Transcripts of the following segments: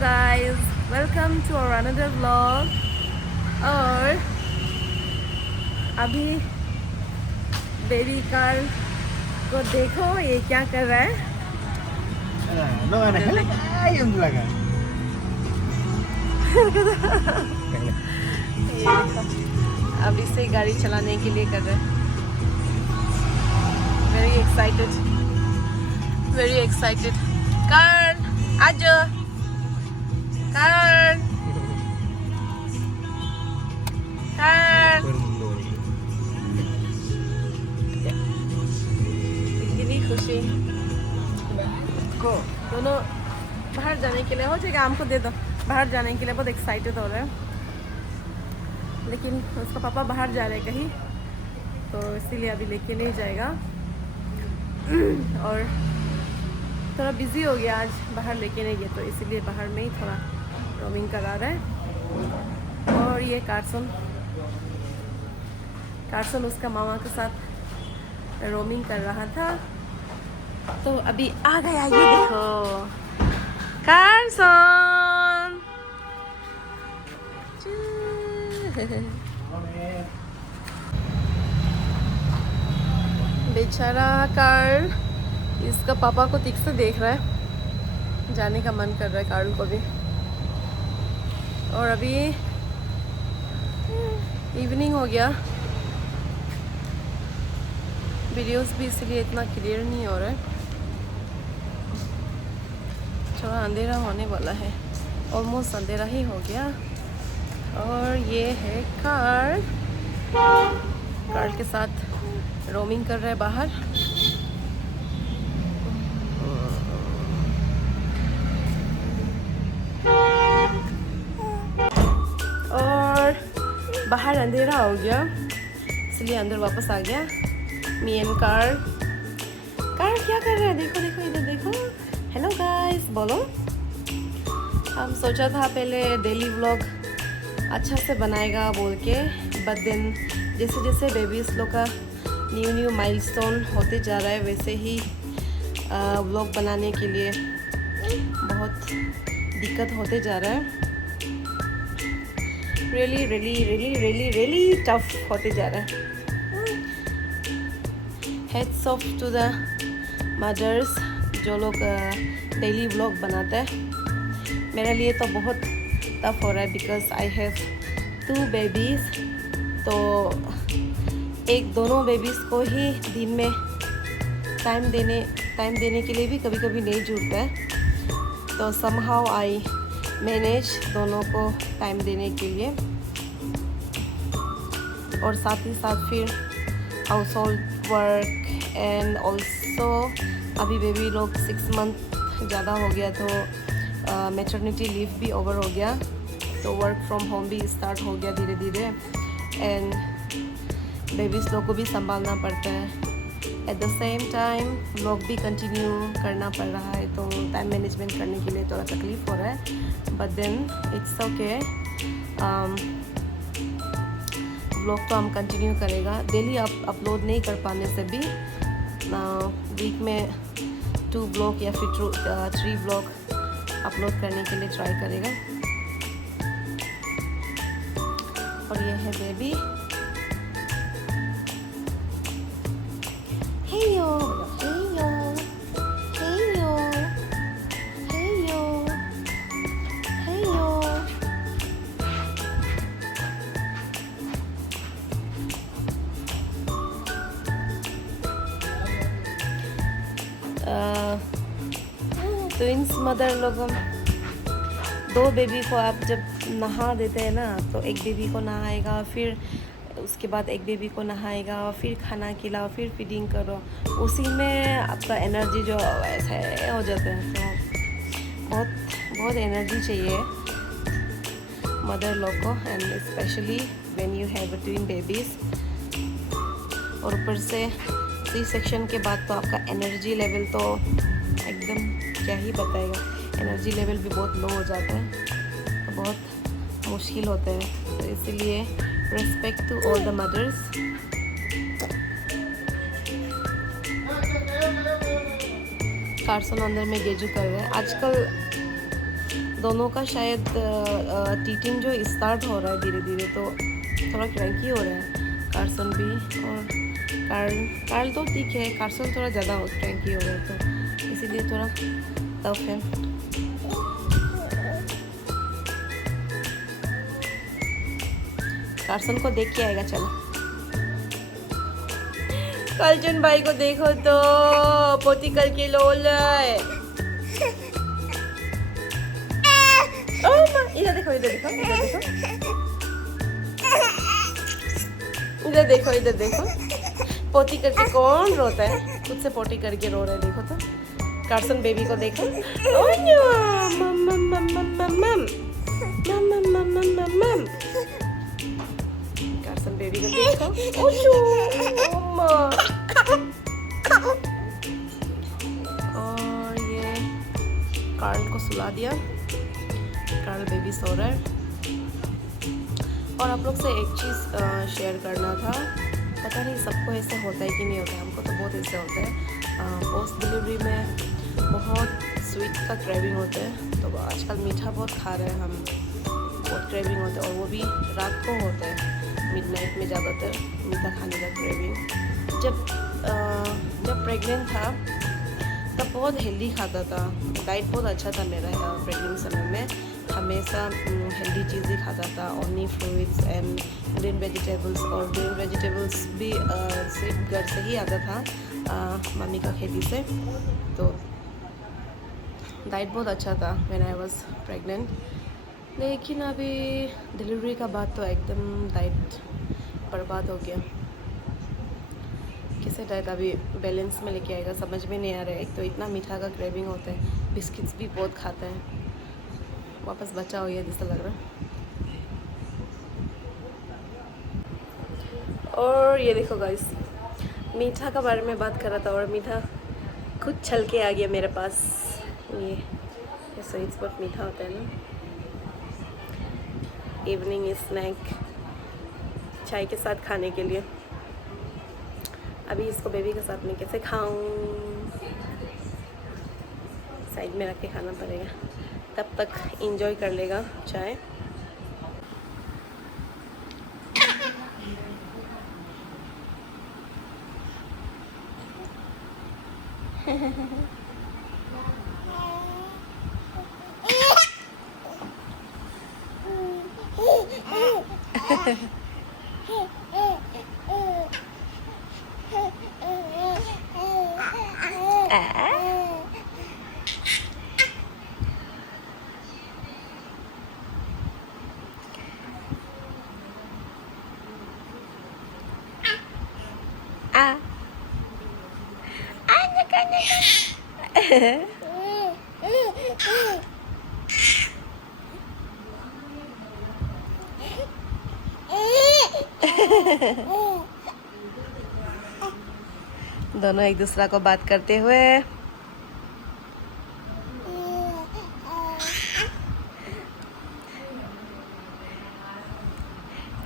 guys, welcome to our another vlog. और अभी baby car को देखो ये क्या कर रहा है. No ganas que ay un laga. अभी से गाड़ी चलाने के लिए कर रहे हैं. Very excited. Karl, आजो. Karl. इतनी खुशी को दोनों बाहर जाने के लिए हो जाएगा. हमको दे दो. बाहर जाने के लिए बहुत एक्साइटेड हो रहे हैं, लेकिन उसका पापा बाहर जा रहे हैं कहीं, तो इसीलिए अभी लेके नहीं जाएगा. और थोड़ा बिजी हो गया आज, बाहर लेके नहीं गया, तो इसीलिए बाहर में ही थोड़ा रोमिंग करा रहा है. और ये कार्सन उसका मामा के साथ रोमिंग कर रहा था, तो अभी आ गया. ये देखो कार्सन. बेचारा कार्ल इसका पापा को ठीक से देख रहा है. जाने का मन कर रहा है कार्ल को भी. और अभी इवनिंग हो गया. वीडियोस भी इसलिए इतना क्लियर नहीं हो रहा है. थोड़ा अंधेरा होने वाला है. ऑलमोस्ट अंधेरा ही हो गया. और ये है कार्ल के साथ रोमिंग कर रहा है बाहर. और बाहर अंधेरा हो गया, इसलिए अंदर वापस आ गया. मी एंड कार्ल क्या कर रहे हैं? देखो देखो इधर देखो. हेलो गाइस बोलो. हम सोचा था पहले डेली व्लॉग अच्छा से बनाएगा बोल के, बट देन जैसे जैसे बेबीज लोग का न्यू माइलस्टोन होते जा रहा है, वैसे ही व्लॉग बनाने के लिए बहुत दिक्कत होते जा रहा है. really टफ होते जा रहा है. Heads off to the mothers जो लोग डेली व्लॉग बनाते हैं. मेरे लिए तो बहुत टफ हो रहा है, बिकॉज आई हैव 2 बेबीज़. तो दोनों बेबीज़ को ही दिन में टाइम देने के लिए भी कभी कभी नहीं जुड़ता है. तो समहाउ आई मैनेज दोनों को टाइम देने के लिए, और साथ ही साथ फिर house hold work. And also अभी बेबी लोग 6 मंथ ज़्यादा हो गया, तो मैटरनिटी लीव भी ओवर हो गया, तो वर्क फ्रॉम होम भी स्टार्ट हो गया धीरे धीरे. एंड बेबीज़ लोग को भी संभालना पड़ता है. At the same time vlog भी कंटिन्यू करना पड़ रहा है, तो टाइम मैनेजमेंट करने के लिए थोड़ा तकलीफ हो रहा है. But then it's okay. Vlog तो हम कंटिन्यू करेगा. डेली अपलोड नहीं कर पाने से भी वीक में 2 व्लॉग या फिर 3 व्लॉग अपलोड करने के लिए ट्राई करेगा. और ये है बेबी. हेयो हेयो हेयो हेयो हेयो. ट्विंस मदर लोग 2 बेबी को आप जब नहा देते हैं ना, तो एक बेबी को नहाएगा, फिर उसके बाद एक बेबी को नहाएगा, फिर खाना खिलाओ, फिर फीडिंग करो. उसी में आपका एनर्जी जो ऐसे हो जाता है. तो बहुत एनर्जी चाहिए मदर लोग को, and specially when you have twin babies. और ऊपर से सी सेक्शन के बाद तो आपका एनर्जी लेवल तो एकदम क्या ही बताएगा. एनर्जी लेवल भी बहुत लो हो जाता है, तो बहुत मुश्किल होता है. तो इसीलिए respect to all the mothers. कार्सन अंदर में गेजू कर रहे हैं. आजकल दोनों का शायद टीचिंग जो स्टार्ट हो रहा है धीरे धीरे, तो थोड़ा क्रैंकी हो रहा है कार्सन भी। और कार्ल तो ठीक है, कार्सन थोड़ा ज़्यादा क्रैंकी हो रहा है, तो इसीलिए थोड़ा टफ है। कार्सन को देख के आएगा, चलो। कलचन भाई को देखो तो पोती करके लोल है। इधर देखो, इधर देखो, इधर देखो, इधर देखो, इधर देखो। पोती करके कौन रोता है? खुद से पोती करके रो रहा है, देखो तो। कार्सन बेबी को देखो। कार्सन बेबी को देखो। और ये कार्ल को सुला दिया। कार्ल बेबी सो रहा है। और आप लोग से एक चीज़ शेयर करना था, पता नहीं सबको ऐसे होता है कि नहीं होता है, हमको तो बहुत ऐसे होता है। पोस्ट डिलीवरी में बहुत स्वीट का क्रेविंग होता है, तो आजकल मीठा बहुत खा रहे हैं हम, बहुत क्रेविंग होता है। और वो भी रात को होता है, मिडनाइट में ज़्यादातर मीठा खाने का क्रेविंग। जब प्रेग्नेंट था तब बहुत हेल्दी खाता था, डाइट बहुत अच्छा था मेरा प्रेग्नेंट समय में। हमेशा हेल्दी चीज़ें खाता था, only fruits and green vegetables. और ग्रीन वेजिटेबल्स भी सिर्फ घर से ही आता था, मम्मी का खेती से। तो डाइट बहुत अच्छा था व्हेन आई वाज प्रेग्नेंट। लेकिन अभी डिलीवरी का बाद तो एकदम डाइट बर्बाद हो गया। कैसे डाइट अभी बैलेंस में लेके आएगा समझ में नहीं आ रहा है। एक तो इतना मीठा का क्रेविंग होता है, बिस्किट्स भी बहुत खाता है, वापस बचा हो गया जैसा लग रहा है। और ये देखो गाइस, मीठा का बारे में बात कर रहा था और मीठा खुद छल के आ गया मेरे पास। ये स्वीट्स बहुत मीठा होता है ना। इवनिंग स्नैक चाय के साथ खाने के लिए। अभी इसको बेबी के साथ में कैसे खाऊं, साइड में रख के खाना पड़ेगा, तब तक इंजॉय कर लेगा चाय। दोनों एक दूसरा को बात करते हुए।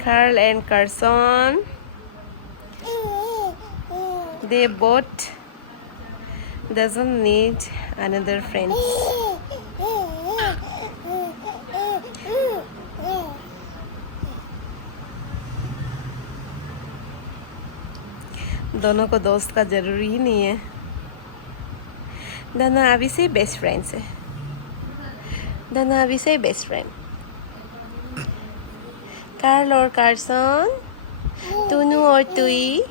Carl and Carson, they both doesn't need another friend. दोनों को दोस्त का ज़रूरी ही नहीं है, दोनों अभी से बेस्ट फ्रेंड्स है, दोनों अभी से बेस्ट फ्रेंड। कार्ल और कार्सन, टूनू और टुई,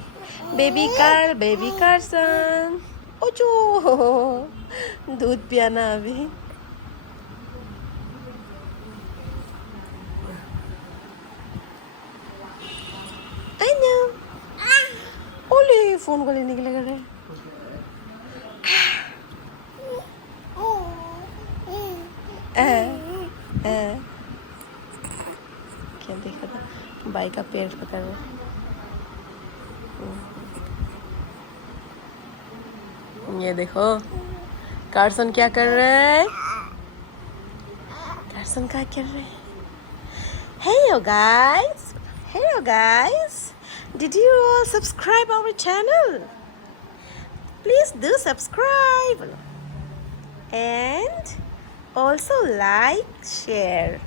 बेबी कार्ल बेबी कार्सन। ओचो दूध पियाना अभी। आई नो, ओले फोन को लेने के लिए कर रहे हैं। क्या देखा था, बाई का पैर पकड़ रहा। ये देखो कार्सन क्या कर रहा है, कार्सन क्या कर रहे हैं। Hello guys, hello guys, did you all subscribe our channel? Please do subscribe and also like, share.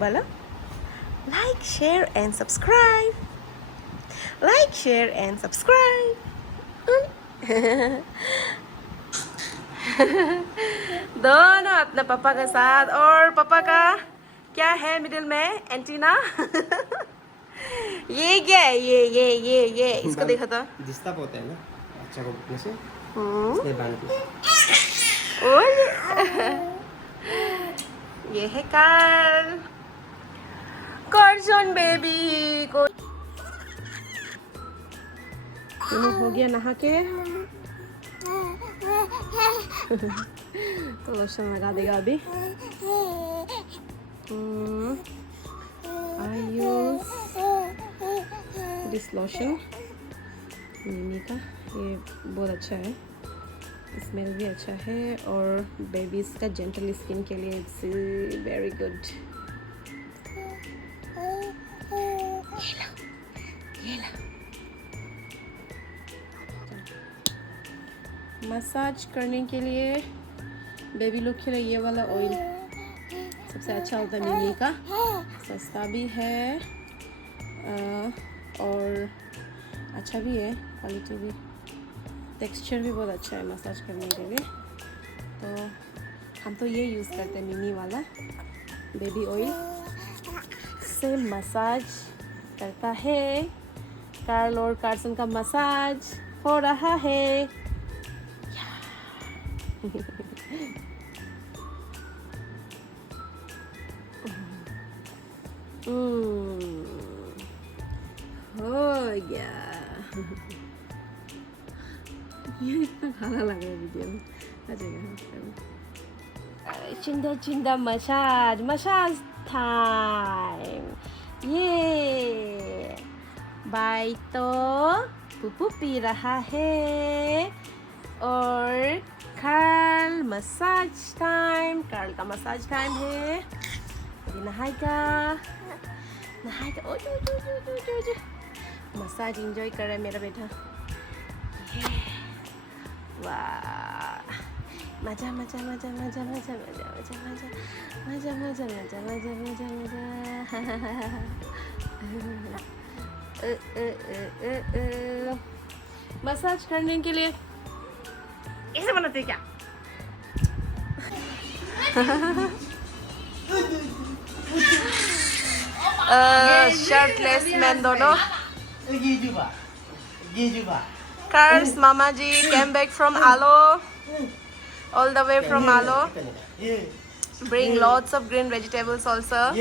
बोलो like, share and subscribe. Like, share and subscribe. दोनों अपने पापा के साथ और पापा का क्या है मिडिल में एंटीना ये क्या है ये इसको देखा था डिस्टर्ब होता है ना अच्छा को उठने से हम्म इसलिए बांध के और ये है कार्सन बेबी को हो गया नहा के तो लोशन लगा देगा अभी आई यूज दिस लोशन मिनी का ये बहुत अच्छा है स्मेल भी अच्छा है और बेबीज का जेंटल स्किन के लिए इट्स वेरी गुड मसाज करने के लिए बेबी लोग के लिए ये वाला ऑयल सबसे अच्छा होता है मिनी का सस्ता भी है और अच्छा भी है क्वालिटी भी टेक्सचर भी बहुत अच्छा है मसाज करने के लिए तो हम तो ये यूज़ करते हैं मिनी वाला बेबी ऑयल से मसाज करता है कार्ल और कार्सन का मसाज हो रहा है हो गया ये इतना खाना लगा है वीडियो में चिंदा चिंदा मसाज टाइम ये बाई तो पुप्पू पी रहा है और कार्ल मसाज टाइम कार्ल का मसाज टाइम है अभी नहाएगा ओ मसाज एंजॉय कर रहा है मेरा बेटा वाह मजा मजा मजा मजा मजा मजा मजा मजा मजा मजा मजा मजा मजा मजा मसाज करने के लिए ऐसे बनाते क्या शर्टलेस मैन दोनों Carl's mama ji came back from Alo all the way from Alo bring lots of green vegetables also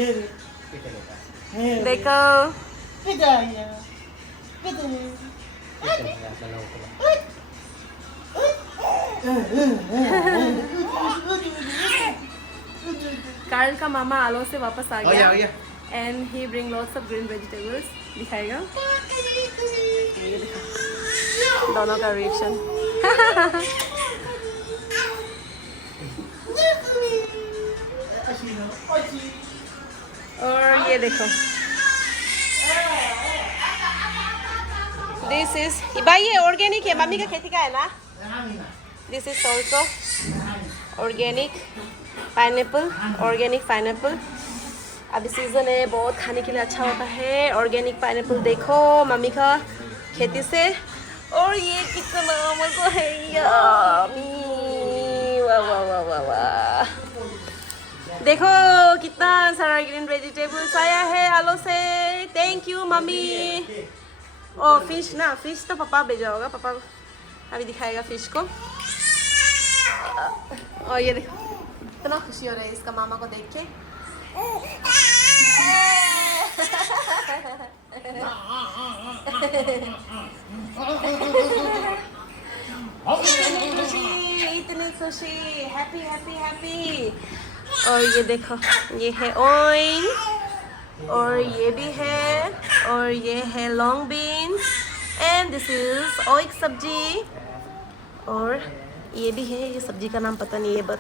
देखो कार्ल का मामा आलो से वापस आ गया and he bring lots of green vegetables दिखाएगा ये देखो दोनों का रिएक्शन और ये देखो दिस इज भाई ये ऑर्गेनिक है मम्मी का खेती का है ना this is also organic pineapple organic pineapple अभी सीजन है बहुत खाने के लिए अच्छा होता है ऑर्गेनिक पाइनएप्पल देखो मम्मी का खेती से और ये कितना मजा है यम्मी वाह वाह वाह वाह वाह देखो कितना सारा ग्रीन वेजिटेबल्स आया है आलो से थैंक यू मम्मी ओ फिश ना फिश तो पापा भेजा होगा पापा अभी दिखाएगा फिश को और ये देखो इतना खुशी हो रहा है इसका मामा को देख के इतनी खुशी हैप्पी हैप्पी हैप्पी और ये देखो ये है ऑइन और ये भी है और ये है long beans and this is ऑइक सब्जी और ये भी है ये सब्जी का नाम पता नहीं है बट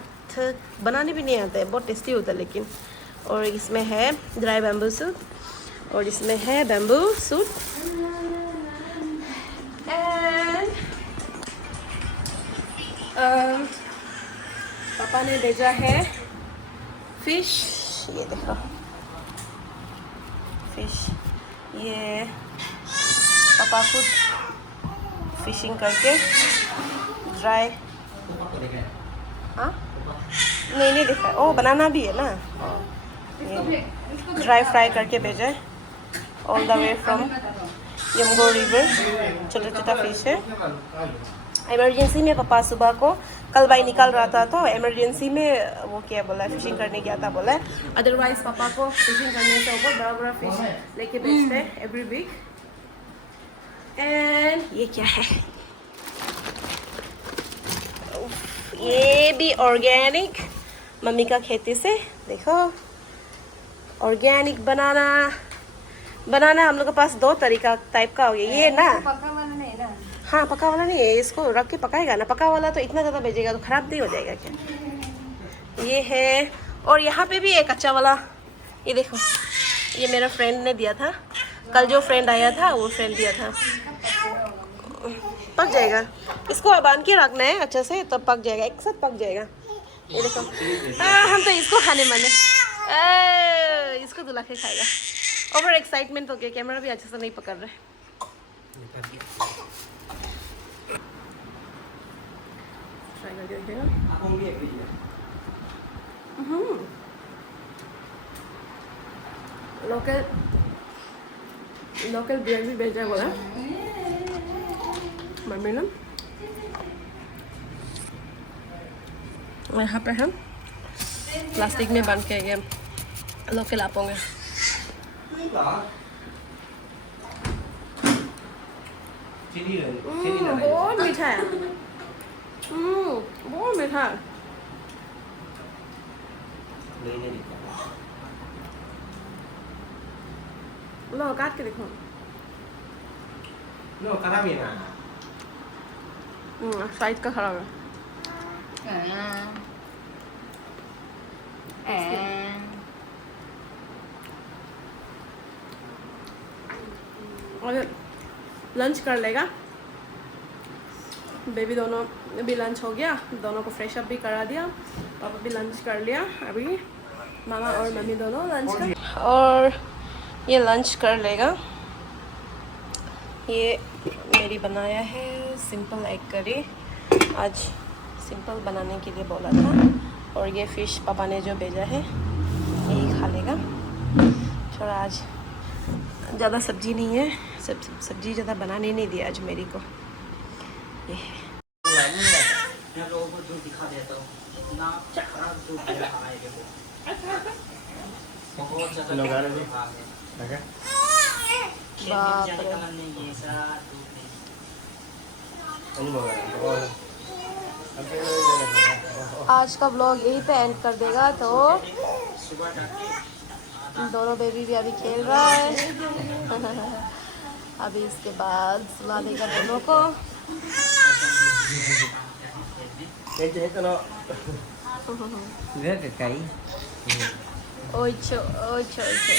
बनाने भी नहीं आता है बहुत टेस्टी होता है लेकिन और इसमें है ड्राई बैम्बू सूट और इसमें है बैम्बू सूट एंड पापा पापा ने भेजा है फिश, ये देखो फिश, ये पापा खुद फिशिंग करके ड्राई, हाँ नहीं दिखा, ओ बनाना भी है ना, ड्राई फ्राई करके भेजा है all the way from Yamgo river. छोटा छोटा फिश है। इमरजेंसी में पापा सुबह को कल भाई निकल रहा था तो इमरजेंसी में वो क्या बोला है, फिशिंग करने गया था बोला है। अदरवाइज पापा को फिशिंग करने से ऊपर बड़ा बड़ा फिश लेके भेजते हैं एवरी वीक। एंड ये क्या है, ये भी ऑर्गेनिक मम्मी का खेती से, देखो ऑर्गेनिक बनाना। बनाना हम लोग के पास दो तरीका टाइप का हो गया, ये ना पक्का वाला नहीं ना। हाँ पका वाला नहीं है, इसको रख के पकाएगा ना, पका वाला तो इतना ज़्यादा भेजेगा तो ख़राब नहीं हो जाएगा क्या। ये है, और यहाँ पे भी एक कच्चा वाला, ये देखो ये मेरा फ्रेंड ने दिया था, कल जो फ्रेंड आया था वो फ्रेंड दिया था। पक जाएगा, इसको अब बांध के रखना है अच्छे से, तब पक जाएगा, एक साथ पक जाएगा। ये देखो हम तो इसको खाने माने, इसको दुला के खाएगा। ओवर एक्साइटमेंट हो गया, कैमरा भी अच्छे से नहीं पकड़ रहा है। ट्राई करके देखिएगा। लोकल बियर भी बेच रहा है बोला मम्मी ने। यहाँ पे हम प्लास्टिक में बंद के गए लोकल आपोंगे। बहुत मीठा है, बहुत मीठा है। लो काट के देखो, साइज का खराब है। और लंच कर लेगा बेबी, दोनों भी लंच हो गया, दोनों को फ्रेश अप भी करा दिया, पापा भी लंच कर लिया। अभी मामा और मम्मी दोनों लंच कर, और ये लंच कर लेगा। ये मेरी बनाया है सिंपल एग करी, आज सिंपल बनाने के लिए बोला था। और ये फ़िश पापा ने जो भेजा है यही खा लेगा। थोड़ा आज ज़्यादा सब्जी नहीं है, सब्जी ज़्यादा बनाने नहीं दिया आज मेरी को। ये लोगों को दूध दिखा देता हूँ, इतना खराब दूध दे रहा है देखो, बहुत ज़्यादा बाप रे। ये सारा दूध आज का ब्लॉग यहीं पे एंड कर देगा। तो सुबह जाके दोनों बेबी भी अभी खेल रहा है अभी इसके बाद सुला देगा दोनों को। ओछो ओछो ओछो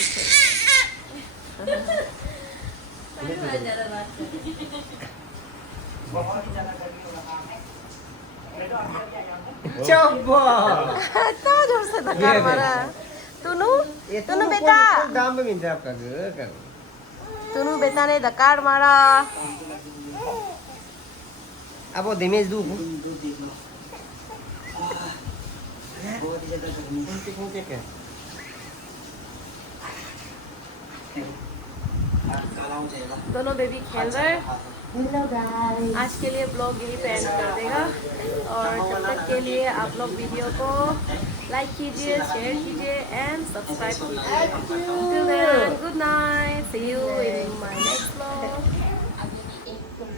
इतना जोर से धक्का मारा। तुनु बेटा, तुनु बेटा ने धक्का मारा। अब वो दिमेश दू दूध दे दो, बहुत ही ज़्यादा गर्मी। दोनों बेबी खेल रहे हैं। आज के लिए ब्लॉग यहीं पे एंड कर देगा, और तब तक के लिए आप लोग वीडियो को लाइक कीजिए, शेयर कीजिए एंड सब्सक्राइब कीजिए। Till then, good night. See you in my next vlog.